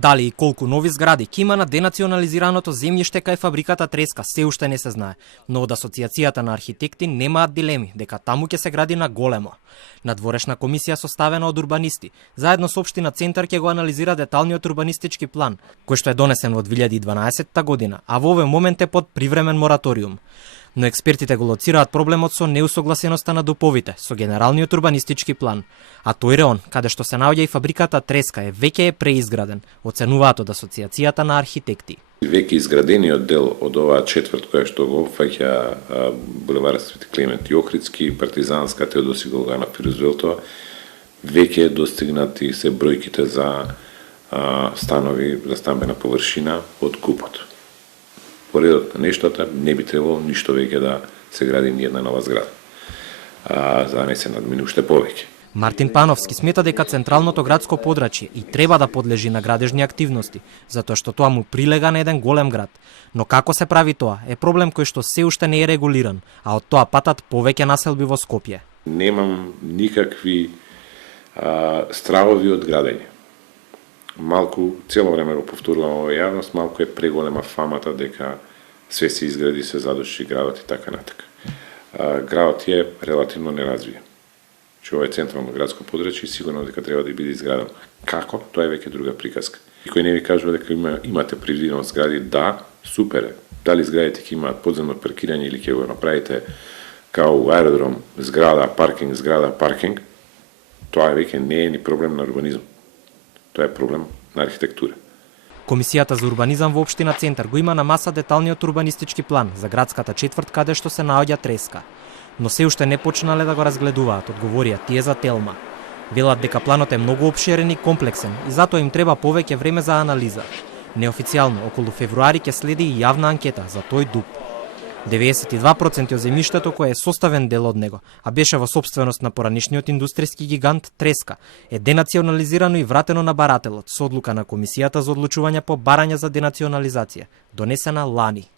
Дали и колку нови згради ќе има на денационализираното земјиште кај фабриката Треска се уште не се знае, но од Асоцијацијата на архитекти немаат дилеми дека таму ќе се гради на големо. Надворешна комисија составена од урбанисти, заедно со општина Центар ќе го анализира деталниот урбанистички план, кој што е донесен во 2012 година, а во овој момент е под привремен мораториум. Но експертите го лоцираат проблемот со неусогласеноста на ДУП-овите со генералниот урбанистички план, а тој реон, каде што се наоѓа и фабриката Треска, веќе е преизграден, оценуваат од Асоцијацијата на архитекти. Веќе изградениот дел од оваа четврт која што го опфаќа булевар Свети Климент и Охридски, Партизанска, Теодосија Голгана, Фирузвелтова, веќе е достигнати се бројките за станови за стамбена површина од купот. По редот на нештата не би требало ништо веќе да се гради ни една нова зграда, за да не се надмини уште повеќе. Мартин Пановски смета дека централното градско подрачје и треба да подлежи на градежни активности, затоа што тоа му прилега на еден голем град. Но како се прави тоа е проблем кој што се уште не е регулиран, а од тоа патат повеќе населби во Скопје. Немам никакви стравови од градење. Малку, цело време го повторувам во јавност, малку е преголема фамата дека све се изгради, се задуши градот и така натака. Градот е релативно неразвиен. Че ова е централно градско подрачје и сигурно дека треба да биде изградено. Како? Тоа е веќе друга приказка. И кој не ви кажува дека имате предвидено згради, да, супер е. Дали зградите ќе имаат подземно паркирање или ќе го направите као у аеродром, зграда, паркинг, тоа веќе не е ни проблем на урбанизм. Тоа е проблем на архитектура. Комисијата за урбанизам во општина Центар го има на маса деталниот урбанистички план за градската четврт каде што се наоѓа Треска. Но се уште не почнале да го разгледуваат, одговорија тие за Телма. Велат дека планот е многу опширен и комплексен и затоа им треба повеќе време за анализа. Неофицијално, околу февруари ќе следи и јавна анкета за тој ДУП. 92% од земјиштето кој е составен дел од него, а беше во сопственост на поранишниот индустријски гигант Треска, е денационализирано и вратено на барателот со одлука на Комисијата за одлучување по барање за денационализација, донесена лани.